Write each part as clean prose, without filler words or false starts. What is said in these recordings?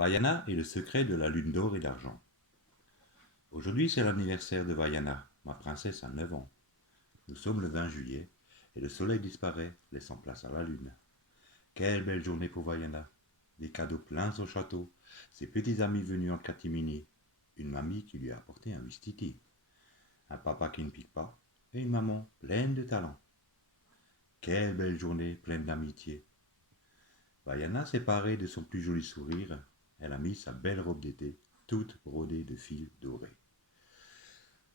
Vaiana et le secret de la lune d'or et d'argent. Aujourd'hui, c'est l'anniversaire de Vaiana, ma princesse a 9 ans. Nous sommes le 20 juillet et le soleil disparaît, laissant place à la lune. Quelle belle journée pour Vaiana. Des cadeaux pleins au château, ses petits amis venus en catimini, une mamie qui lui a apporté un wistiti, un papa qui ne pique pas et une maman pleine de talent. Quelle belle journée pleine d'amitié. Vaiana s'est parée de son plus joli sourire. Elle a mis sa belle robe d'été, toute brodée de fils dorés.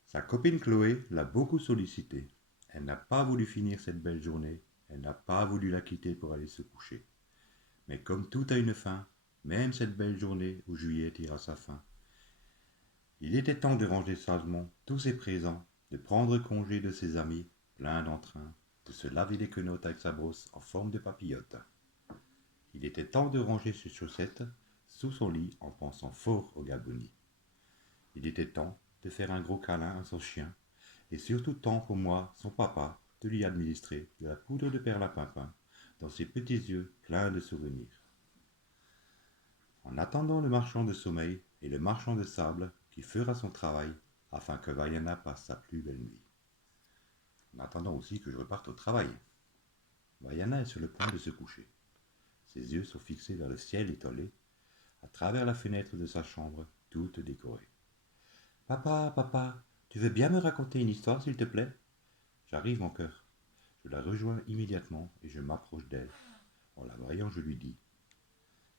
Sa copine Chloé l'a beaucoup sollicitée. Elle n'a pas voulu finir cette belle journée. Elle n'a pas voulu la quitter pour aller se coucher. Mais comme tout a une fin, même cette belle journée où juillet tire à sa fin, il était temps de ranger sagement tous ses présents, de prendre congé de ses amis, pleins d'entrain, de se laver les quenottes avec sa brosse en forme de papillote. Il était temps de ranger ses chaussettes sous son lit en pensant fort au Gabouni. Il était temps de faire un gros câlin à son chien, et surtout temps pour moi, son papa, de lui administrer de la poudre de perlimpinpin dans ses petits yeux pleins de souvenirs. En attendant le marchand de sommeil et le marchand de sable qui fera son travail afin que Vaiana passe sa plus belle nuit. En attendant aussi que je reparte au travail. Vaiana est sur le point de se coucher. Ses yeux sont fixés vers le ciel étoilé, à travers la fenêtre de sa chambre, toute décorée. Papa, papa, tu veux bien me raconter une histoire, s'il te plaît? J'arrive, mon cœur. Je la rejoins immédiatement et je m'approche d'elle. En la voyant, je lui dis: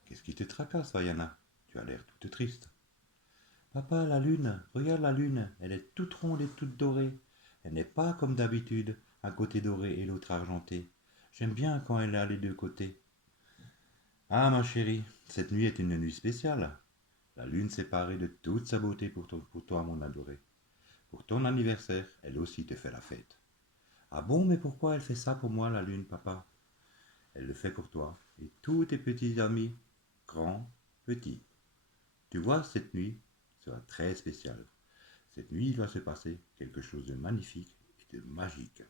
Qu'est-ce qui te tracasse, Vaiana? Tu as l'air toute triste. Papa, la lune, regarde la lune, elle est toute ronde et toute dorée. Elle n'est pas comme d'habitude, un côté doré et l'autre argenté. J'aime bien quand elle a les deux côtés. Ah, ma chérie, cette nuit est une nuit spéciale. La lune s'est parée de toute sa beauté pour toi, mon adoré. Pour ton anniversaire, elle aussi te fait la fête. Ah bon, mais pourquoi elle fait ça pour moi, la lune, papa? Elle le fait pour toi et tous tes petits amis, grands, petits. Tu vois, cette nuit sera très spéciale. Cette nuit, il va se passer quelque chose de magnifique et de magique.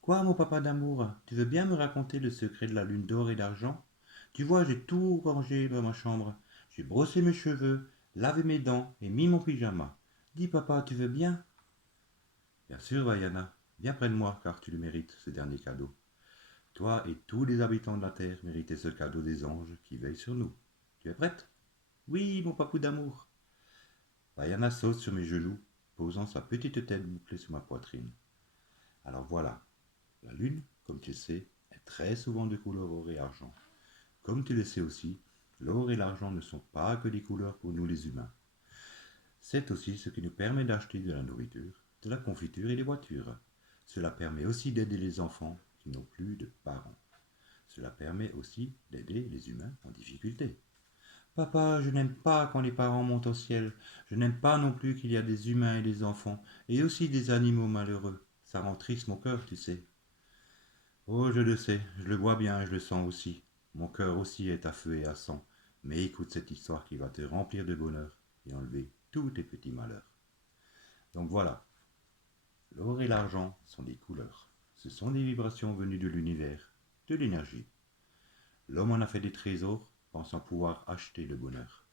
Quoi, mon papa d'amour? Tu veux bien me raconter le secret de la lune d'or et d'argent? Tu vois, j'ai tout rangé dans ma chambre. J'ai brossé mes cheveux, lavé mes dents et mis mon pyjama. Dis, papa, tu veux bien? Bien sûr, Vaiana, viens près de moi, car tu le mérites, ce dernier cadeau. Toi et tous les habitants de la terre méritez ce cadeau des anges qui veillent sur nous. Tu es prête? Oui, mon papou d'amour. Vaiana saute sur mes genoux, posant sa petite tête bouclée sur ma poitrine. Alors voilà, la lune, comme tu le sais, est très souvent de couleur or et argent. Comme tu le sais aussi, l'or et l'argent ne sont pas que des couleurs pour nous les humains. C'est aussi ce qui nous permet d'acheter de la nourriture, de la confiture et des voitures. Cela permet aussi d'aider les enfants qui n'ont plus de parents. Cela permet aussi d'aider les humains en difficulté. Papa, je n'aime pas quand les parents montent au ciel. Je n'aime pas non plus qu'il y a des humains et des enfants, et aussi des animaux malheureux. Ça rend triste mon cœur, tu sais. Oh, je le sais, je le vois bien, je le sens aussi. Mon cœur aussi est à feu et à sang. Mais écoute cette histoire qui va te remplir de bonheur et enlever tous tes petits malheurs. Donc voilà, l'or et l'argent sont des couleurs. Ce sont des vibrations venues de l'univers, de l'énergie. L'homme en a fait des trésors, pensant pouvoir acheter le bonheur.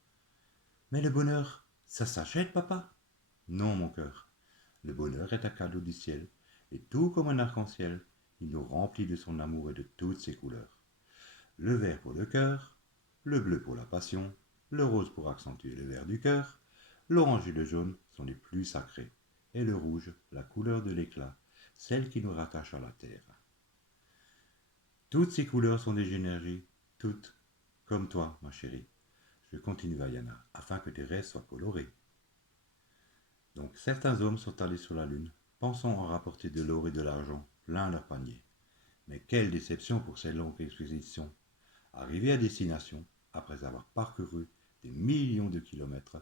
Mais le bonheur, ça s'achète, papa? Non, mon cœur. Le bonheur est un cadeau du ciel, et tout comme un arc-en-ciel, il nous remplit de son amour et de toutes ses couleurs. Le vert pour le cœur, le bleu pour la passion, le rose pour accentuer le vert du cœur, l'orange et le jaune sont les plus sacrés, et le rouge, la couleur de l'éclat, celle qui nous rattache à la terre. Toutes ces couleurs sont des énergies, toutes comme toi, ma chérie. Je continue, Vaiana, afin que tes rêves soient colorés. Donc certains hommes sont allés sur la Lune, pensant en rapporter de l'or et de l'argent plein leur panier. Mais quelle déception pour ces longues expéditions! Arrivés à destination, après avoir parcouru des millions de kilomètres,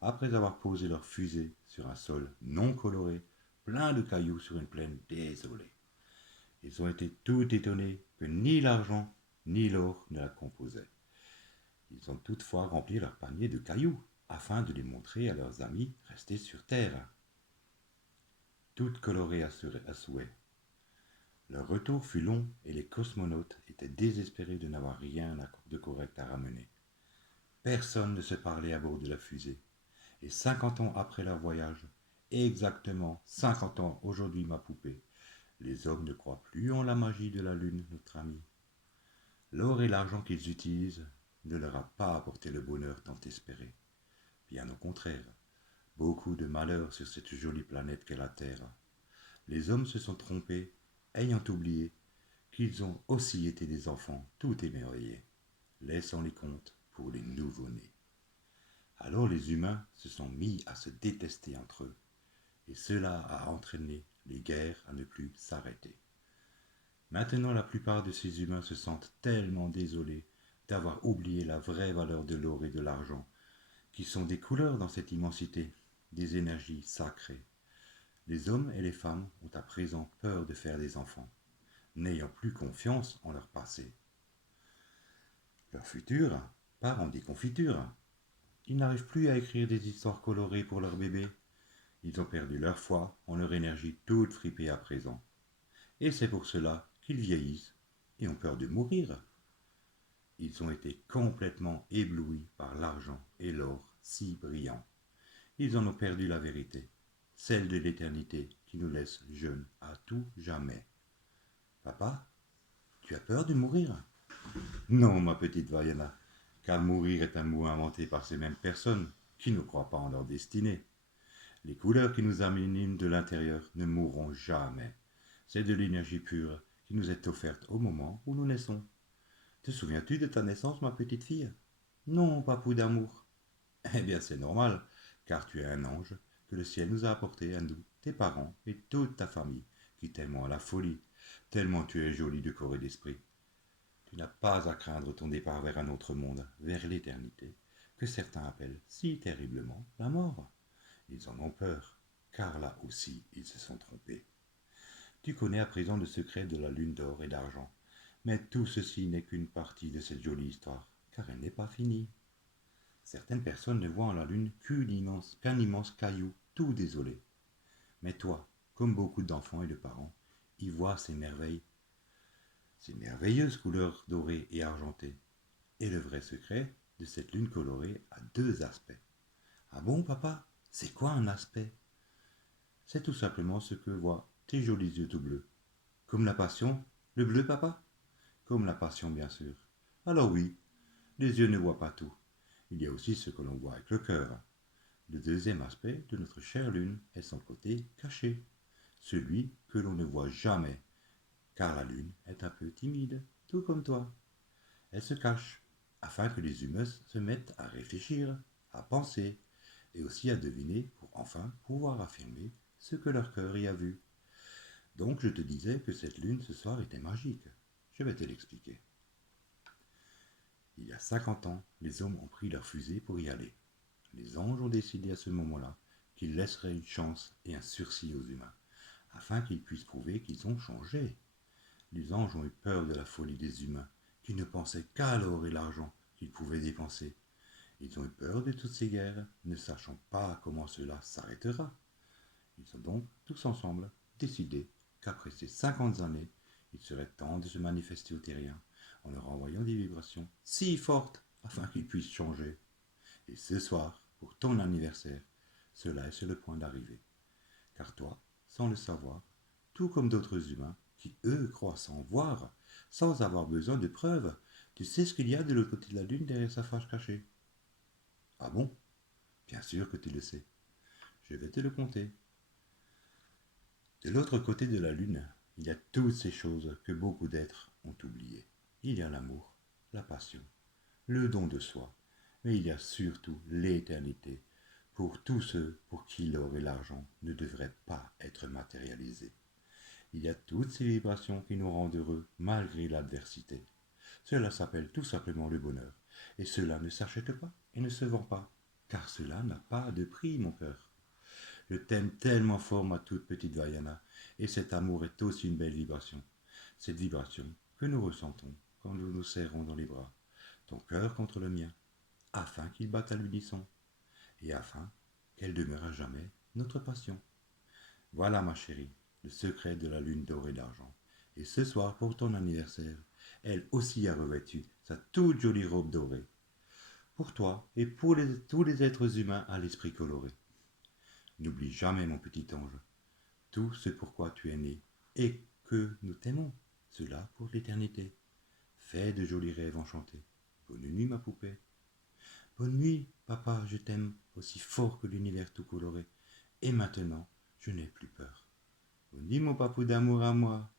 après avoir posé leur fusée sur un sol non coloré, plein de cailloux sur une plaine désolée. Ils ont été tout étonnés que ni l'argent ni l'or ne la composaient. Ils ont toutefois rempli leur panier de cailloux, afin de les montrer à leurs amis restés sur Terre, toutes colorées à souhait. Leur retour fut long et les cosmonautes étaient désespérés de n'avoir rien de correct à ramener. Personne ne se parlait à bord de la fusée. Et 50 ans après leur voyage, exactement 50 ans aujourd'hui ma poupée, les hommes ne croient plus en la magie de la lune, notre ami. L'or et l'argent qu'ils utilisent ne leur a pas apporté le bonheur tant espéré. Bien au contraire, beaucoup de malheur sur cette jolie planète qu'est la Terre. Les hommes se sont trompés, ayant oublié qu'ils ont aussi été des enfants tout émerveillés, laissant les contes pour les nouveau-nés. Alors les humains se sont mis à se détester entre eux, et cela a entraîné les guerres à ne plus s'arrêter. Maintenant la plupart de ces humains se sentent tellement désolés d'avoir oublié la vraie valeur de l'or et de l'argent, qui sont des couleurs dans cette immensité, des énergies sacrées. Les hommes et les femmes ont à présent peur de faire des enfants, n'ayant plus confiance en leur passé. Leur futur part en déconfiture. Ils n'arrivent plus à écrire des histoires colorées pour leurs bébés. Ils ont perdu leur foi en leur énergie toute fripée à présent. Et c'est pour cela qu'ils vieillissent et ont peur de mourir. Ils ont été complètement éblouis par l'argent et l'or si brillants. Ils en ont perdu la vérité, celle de l'éternité qui nous laisse jeunes à tout jamais. Papa, tu as peur de mourir? Non, ma petite Vaiana, car mourir est un mot inventé par ces mêmes personnes qui ne croient pas en leur destinée. Les couleurs qui nous animent de l'intérieur ne mourront jamais. C'est de l'énergie pure qui nous est offerte au moment où nous naissons. Te souviens-tu de ta naissance, ma petite fille? Non, papou d'amour. Eh bien, c'est normal, car tu es un ange que le ciel nous a apporté à nous, tes parents et toute ta famille, qui t'aiment à la folie, tellement tu es jolie de corps et d'esprit. Tu n'as pas à craindre ton départ vers un autre monde, vers l'éternité, que certains appellent si terriblement la mort. Ils en ont peur, car là aussi ils se sont trompés. Tu connais à présent le secret de la lune d'or et d'argent, mais tout ceci n'est qu'une partie de cette jolie histoire, car elle n'est pas finie. Certaines personnes ne voient en la lune qu'un immense caillou tout désolé. Mais toi, comme beaucoup d'enfants et de parents, y vois ces merveilleuses couleurs dorées et argentées. Et le vrai secret de cette lune colorée a deux aspects. Ah bon, papa? C'est quoi un aspect? C'est tout simplement ce que voient tes jolis yeux tout bleus. Comme la passion? Le bleu, papa? Comme la passion, bien sûr. Alors oui, les yeux ne voient pas tout. Il y a aussi ce que l'on voit avec le cœur. Le deuxième aspect de notre chère lune est son côté caché, celui que l'on ne voit jamais, car la lune est un peu timide, tout comme toi. Elle se cache, afin que les humains se mettent à réfléchir, à penser, et aussi à deviner pour enfin pouvoir affirmer ce que leur cœur y a vu. Donc je te disais que cette lune ce soir était magique. Je vais te l'expliquer. Il y a 50 ans, les hommes ont pris leur fusée pour y aller. Les anges ont décidé à ce moment-là qu'ils laisseraient une chance et un sursis aux humains, afin qu'ils puissent prouver qu'ils ont changé. Les anges ont eu peur de la folie des humains, qui ne pensaient qu'à l'or et l'argent qu'ils pouvaient dépenser. Ils ont eu peur de toutes ces guerres, ne sachant pas comment cela s'arrêtera. Ils ont donc, tous ensemble, décidé qu'après ces 50 années, il serait temps de se manifester aux terriens, en leur envoyant des vibrations si fortes afin qu'ils puissent changer. Et ce soir, pour ton anniversaire, cela est sur le point d'arriver. Car toi, sans le savoir, tout comme d'autres humains, qui eux croient sans voir, sans avoir besoin de preuves, tu sais ce qu'il y a de l'autre côté de la lune derrière sa fâche cachée. Ah bon? Bien sûr que tu le sais. Je vais te le conter. De l'autre côté de la lune, il y a toutes ces choses que beaucoup d'êtres ont oubliées. Il y a l'amour, la passion, le don de soi, mais il y a surtout l'éternité pour tous ceux pour qui l'or et l'argent ne devraient pas être matérialisés. Il y a toutes ces vibrations qui nous rendent heureux malgré l'adversité. Cela s'appelle tout simplement le bonheur, et cela ne s'achète pas et ne se vend pas, car cela n'a pas de prix, mon cœur. Je t'aime tellement fort, ma toute petite Vaiana, et cet amour est aussi une belle vibration. Cette vibration que nous ressentons quand nous nous serrons dans les bras, ton cœur contre le mien, afin qu'ils battent à l'unisson, et afin qu'elle demeure à jamais notre passion. Voilà, ma chérie, le secret de la lune d'or et d'argent. Et ce soir, pour ton anniversaire, elle aussi a revêtu sa toute jolie robe dorée. pour toi et pour tous les êtres humains à l'esprit coloré. N'oublie jamais, mon petit ange, tout ce pourquoi tu es né et que nous t'aimons, cela pour l'éternité. Fais de jolis rêves enchantés. Bonne nuit, ma poupée. Bonne nuit, papa, je t'aime aussi fort que l'univers tout coloré. Et maintenant, je n'ai plus peur. Bonne nuit, mon papou d'amour à moi.